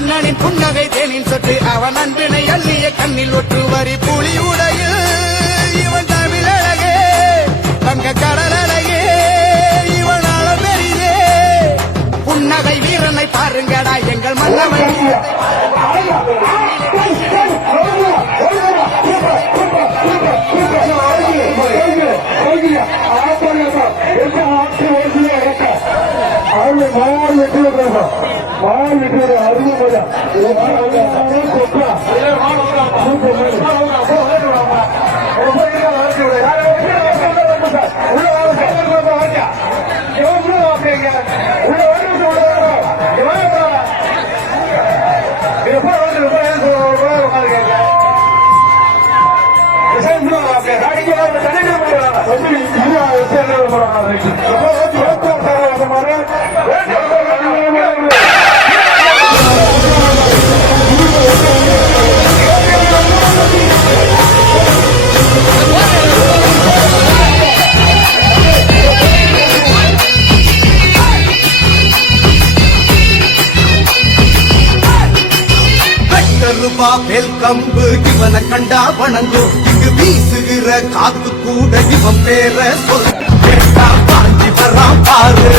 அண்ணனின் புன்னகை தேனின் சொட்டு அவன் அன்பினை அள்ளிய கண்ணில் ஒட்டு வரி புலி உடையில் இவன் தமிழழகே தங்க கடலழகே இவன் அளவெரியே புன்னகை வீரனை பாருங்கடா எங்கள் மன்னவன் கம்பு இவனை கண்டா வணங்கும் இங்கு வீசுகிற காத்து கூட இவன் பேர சொல் பாஞ்சி வரான் பாரு.